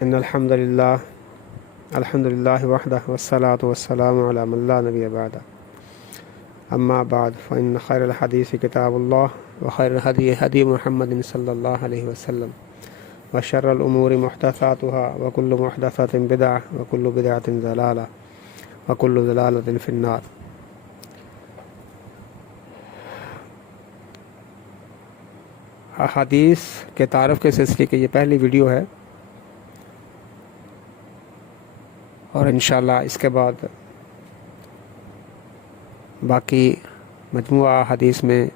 ان الحمد للہ وحدہ والصلاة والسلام علی من لا نبی بعدہ اما بعد فإن خیر الحدیث کتاب اللہ وخیر الہدی ہدی محمد صلی اللہ علیہ وسلم وشر الامور محدثاتها وکل محدثۃ بدعہ وکل بدعۃ ضلالہ وکل ضلالۃ فی النار۔ احادیث کے تعارف کے سلسلے کی یہ پہلی ویڈیو ہے، اور انشاءاللہ اس کے بعد باقی مجموعہ حدیث میں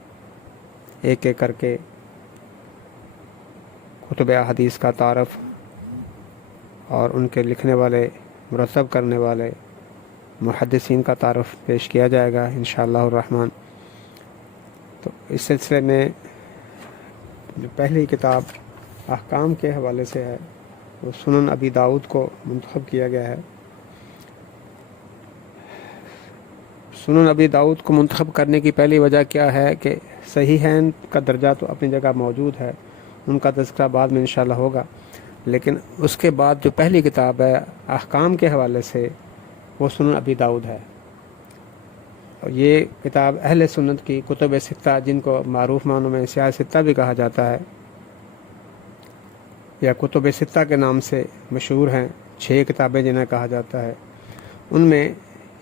ایک ایک کر کے کتب احادیث کا تعارف اور ان کے لکھنے والے، مرتب کرنے والے محدثین کا تعارف پیش کیا جائے گا انشاءاللہ الرحمن۔ تو اس سلسلے میں جو پہلی کتاب احکام کے حوالے سے ہے وہ سنن ابی داؤد کو منتخب کیا گیا ہے۔ سنن ابی داؤد کو منتخب کرنے کی پہلی وجہ کیا ہے کہ صحیحین کا درجہ تو اپنی جگہ موجود ہے، ان کا تذکرہ بعد میں انشاءاللہ ہوگا، لیکن اس کے بعد جو پہلی کتاب ہے احکام کے حوالے سے وہ سنن ابی داؤد ہے۔ اور یہ کتاب اہل سنت کی کتب ستہ، جن کو معروف معنوں میں سیاہ ستہ بھی کہا جاتا ہے یا کتب ستہ کے نام سے مشہور ہیں، 6 کتابیں جنہیں کہا جاتا ہے، ان میں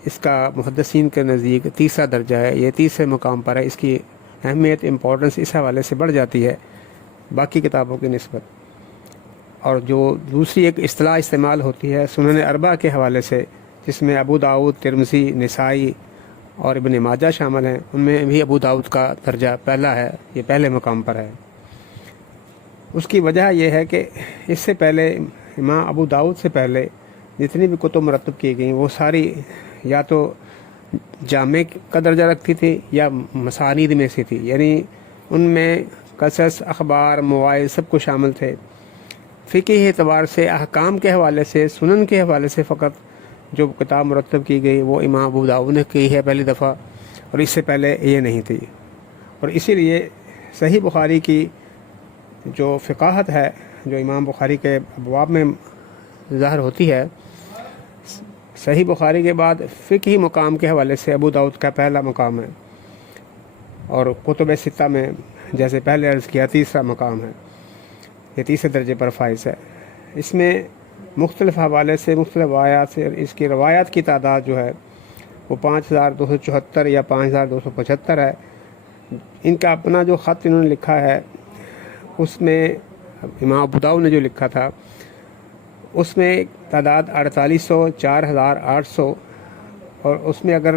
اس کا محدثین کے نزدیک تیسرا درجہ ہے، یہ تیسرے مقام پر ہے۔ اس کی اہمیت، امپورٹنس اس حوالے سے بڑھ جاتی ہے باقی کتابوں کی نسبت۔ اور جو دوسری ایک اصطلاح استعمال ہوتی ہے سنن اربعہ کے حوالے سے، جس میں ابو داؤد، ترمذی، نسائی اور ابن ماجہ شامل ہیں، ان میں بھی ابو داؤد کا درجہ پہلا ہے، یہ پہلے مقام پر ہے۔ اس کی وجہ یہ ہے کہ اس سے پہلے امام ابو داؤد سے پہلے جتنی بھی کتب مرتب کی گئیں وہ ساری یا تو جامع کا درجہ رکھتی تھی یا مسانید میں سے تھی، یعنی ان میں قصص، اخبار، مواعظ سب کچھ شامل تھے۔ فقہی اعتبار سے، احکام کے حوالے سے، سنن کے حوالے سے فقط جو کتاب مرتب کی گئی وہ امام ابو داؤد نے کی ہے پہلی دفعہ، اور اس سے پہلے یہ نہیں تھی۔ اور اسی لیے صحیح بخاری کی جو فقاہت ہے، جو امام بخاری کے ابواب میں ظاہر ہوتی ہے، صحیح بخاری کے بعد فقہی مقام کے حوالے سے ابو داؤد کا پہلا مقام ہے، اور کتب ستہ میں جیسے پہلے عرض کیا تیسرا مقام ہے، یہ تیسرے درجے پر فائز ہے۔ اس میں مختلف حوالے سے، مختلف روایات سے اس کی روایات کی تعداد جو ہے وہ 5274 یا 5275 ہے۔ ان کا اپنا جو خط انہوں نے لکھا ہے اس میں، امام ابو داؤد نے جو لکھا تھا اس میں تعداد 4800، 4800، اور اس میں اگر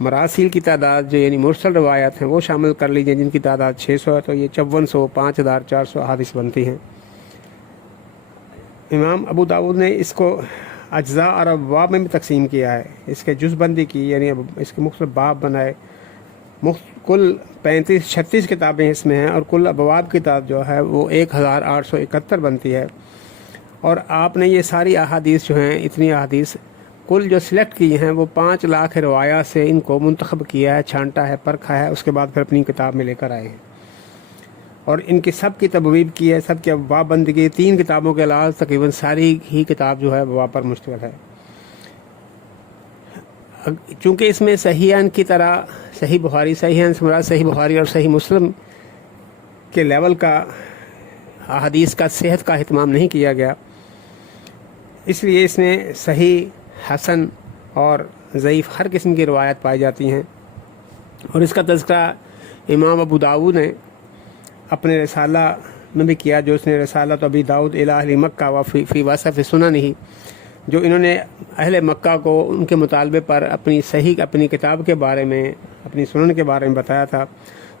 مراسیل کی تعداد جو یعنی مرسل روایات ہیں وہ شامل کر لیجئے جن کی تعداد 600 ہے، تو یہ 5400، 5400 احادیث بنتی ہیں۔ امام ابو داؤد نے اس کو اجزاء اور ابواب میں بھی تقسیم کیا ہے، اس کے جز بندی کی، یعنی اس کے مختلف باب بنائے۔ کل 35-36 کتابیں اس میں ہیں، اور کل ابواب کی تعداد جو ہے وہ 1871 بنتی ہے۔ اور آپ نے یہ ساری احادیث جو ہیں، اتنی احادیث کل جو سلیکٹ کی ہیں وہ 5 لاکھ روایات سے ان کو منتخب کیا ہے، چھانٹا ہے، پرکھا ہے، اس کے بعد پھر اپنی کتاب میں لے کر آئے ہیں، اور ان کی سب کی تبویب کی ہے، سب کی ابواب بندی کی۔ 3 کتابوں کے علاوہ تقریباً ساری ہی کتاب جو ہے ابواب پر مشتمل ہے۔ چونکہ اس میں صحیحین کی طرح صحیح بخاری، صحیحین سے مراد صحیح بخاری اور صحیح مسلم کے لیول کا احادیث کا صحت کا اہتمام نہیں کیا گیا، اس لیے اس میں صحیح، حسن اور ضعیف ہر قسم کی روایت پائی جاتی ہیں۔ اور اس کا تذکرہ امام ابو داؤد نے اپنے رسالہ میں بھی کیا، جو اس نے رسالہ تو ابی داؤد الی اہل مکہ و فی وصف سننہ، جو انہوں نے اہل مکہ کو ان کے مطالبے پر اپنی کتاب کے بارے میں، اپنی سنن کے بارے میں بتایا تھا،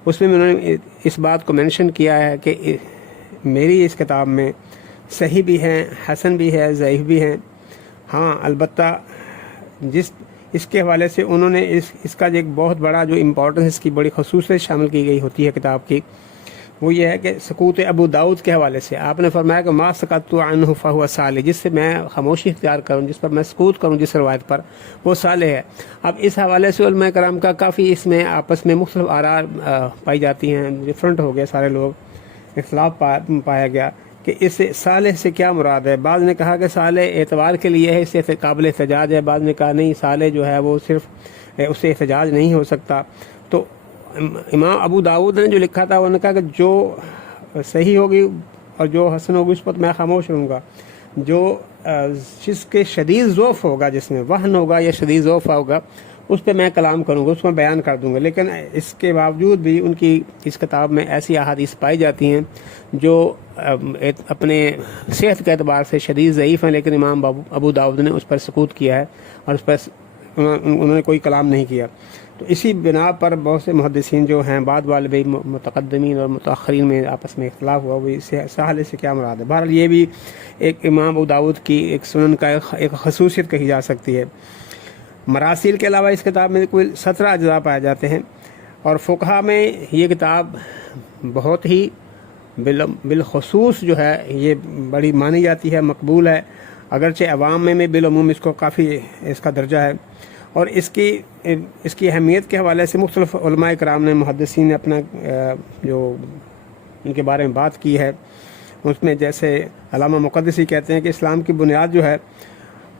اس میں انہوں نے اس بات کو مینشن کیا ہے کہ میری اس کتاب میں صحیح بھی ہیں، حسن بھی ہے، ضعیف بھی ہیں۔ ہاں البتہ اس کے حوالے سے انہوں نے اس کا جو ایک بہت بڑا جو امپورٹنس، اس کی بڑی خصوصیت شامل کی گئی ہوتی ہے کتاب کی، وہ یہ ہے کہ سکوت ابو داؤد کے حوالے سے آپ نے فرمایا کہ ما سکت عنہ فہو صالح، جس سے میں خاموشی اختیار کروں، جس پر میں سکوت کروں، جس روایت پر، وہ صالح ہے۔ اب اس حوالے سے علماء کرام کا کافی اس میں آپس میں مختلف آراء پائی جاتی ہیں، ڈفرنٹ ہو گئے، سارے لوگ اختلاف پایا گیا کہ اس صالح سے کیا مراد ہے۔ بعض نے کہا کہ صالح اعتبار کے لیے ہے، اس سے قابل احتجاج ہے، بعض نے کہا نہیں صالح جو ہے وہ صرف اس سے احتجاج نہیں ہو سکتا۔ تو امام ابو داؤد نے جو لکھا تھا انہوں نے کہا کہ جو صحیح ہوگی اور جو حسن ہوگی اس پر میں خاموش رہوں گا، جو جس کے شدید ضعف ہوگا، جس میں وہن ہوگا یا شدید ضعف ہوگا، اس پہ میں کلام کروں گا، اس میں بیان کر دوں گا۔ لیکن اس کے باوجود بھی ان کی اس کتاب میں ایسی احادیث پائی جاتی ہیں جو اپنے صحت کے اعتبار سے شدید ضعیف ہیں، لیکن امام ابو داؤد نے اس پر سکوت کیا ہے اور اس پر انہوں نے کوئی کلام نہیں کیا۔ تو اسی بنا پر بہت سے محدثین جو ہیں بعد والے بھی متقدمین اور متاخرین میں آپس میں اختلاف ہوا وہ اس صالح سے کیا مراد ہے۔ بہرحال یہ بھی ایک امام ابو داؤد کی ایک سنن کا ایک خصوصیت کہی جا سکتی ہے۔ مراسیل کے علاوہ اس کتاب میں کوئی 17 اجزاء پائے جاتے ہیں، اور فقہا میں یہ کتاب بہت ہی بالخصوص جو ہے یہ بڑی مانی جاتی ہے، مقبول ہے، اگرچہ عوام میں بالعموم اس کو کافی اس کا درجہ ہے۔ اور اس کی اہمیت کے حوالے سے مختلف علماء کرام نے، محدثین نے اپنا جو ان کے بارے میں بات کی ہے، اس میں جیسے علامہ مقدسی کہتے ہیں کہ اسلام کی بنیاد جو ہے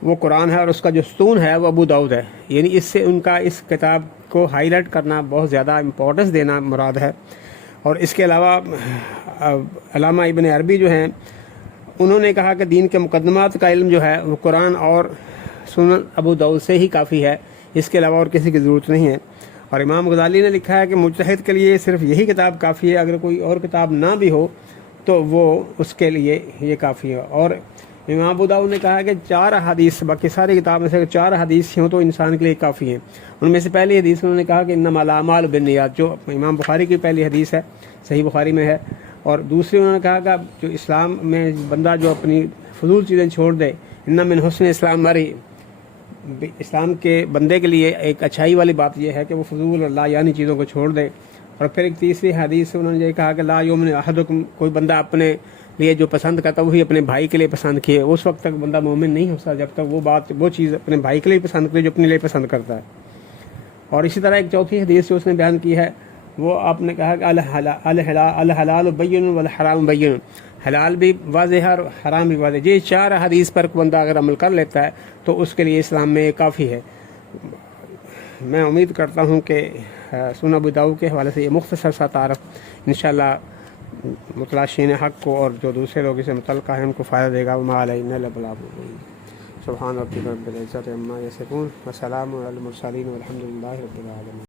وہ قرآن ہے، اور اس کا جو ستون ہے وہ ابو داؤد ہے، یعنی اس سے ان کا اس کتاب کو ہائی لائٹ کرنا، بہت زیادہ امپورٹنس دینا مراد ہے۔ اور اس کے علاوہ علامہ ابن عربی جو ہیں انہوں نے کہا کہ دین کے مقدمات کا علم جو ہے وہ قرآن اور سنن ابو داؤد سے ہی کافی ہے، اس کے علاوہ اور کسی کی ضرورت نہیں ہے۔ اور امام غزالی نے لکھا ہے کہ مجتہد کے لیے صرف یہی کتاب کافی ہے، اگر کوئی اور کتاب نہ بھی ہو تو وہ اس کے لیے یہ کافی ہے۔ اور امام ابو داؤد نے کہا کہ 4 احادیث، باقی ساری کتاب میں سے 4 احادیث ہوں تو انسان کے لیے کافی ہیں۔ ان میں سے پہلی حدیث انہوں نے کہا کہ انما الاعمال بالنیات، جو امام بخاری کی پہلی حدیث ہے، صحیح بخاری میں ہے۔ اور دوسری انہوں نے کہا کہ جو اسلام میں بندہ جو اپنی فضول چیزیں چھوڑ دے، ان من حسن اسلام مری، اسلام کے بندے کے لیے ایک اچھائی والی بات یہ ہے کہ وہ فضول اور لا یعنی چیزوں کو چھوڑ دے۔ اور پھر ایک تیسری حدیث سے انہوں نے یہ کہا کہ لا یؤمن احدکم، کوئی بندہ اپنے لیے جو پسند کرتا وہی اپنے بھائی کے لیے پسند کیے، اس وقت تک بندہ مومن نہیں ہو سکتا جب تک وہ چیز اپنے بھائی کے لیے پسند کرے جو اپنے لیے پسند کرتا ہے۔ اور اسی طرح ایک چوتھی حدیث جو اس نے بیان کی ہے وہ آپ نے کہا کہ الحلال بین والحرام بین، حلال بھی واضح ہے اور حرام بھی واضح۔ یہ 4 حدیث پر بندہ اگر عمل کر لیتا ہے تو اس کے لیے اسلام میں کافی ہے۔ میں امید کرتا ہوں کہ سنن ابو داؤد کے حوالے سے یہ مختصر سا تعارف انشاءاللہ متلاشین حق کو اور جو دوسرے لوگ اسے متعلقہ ہیں ان کو فائدہ دے گا۔ وما علینا الا البلاغ المبین۔ سبحان ربک رب العزۃ عما یصفون وسلام علی المرسلین والحمد للہ رب العالمین۔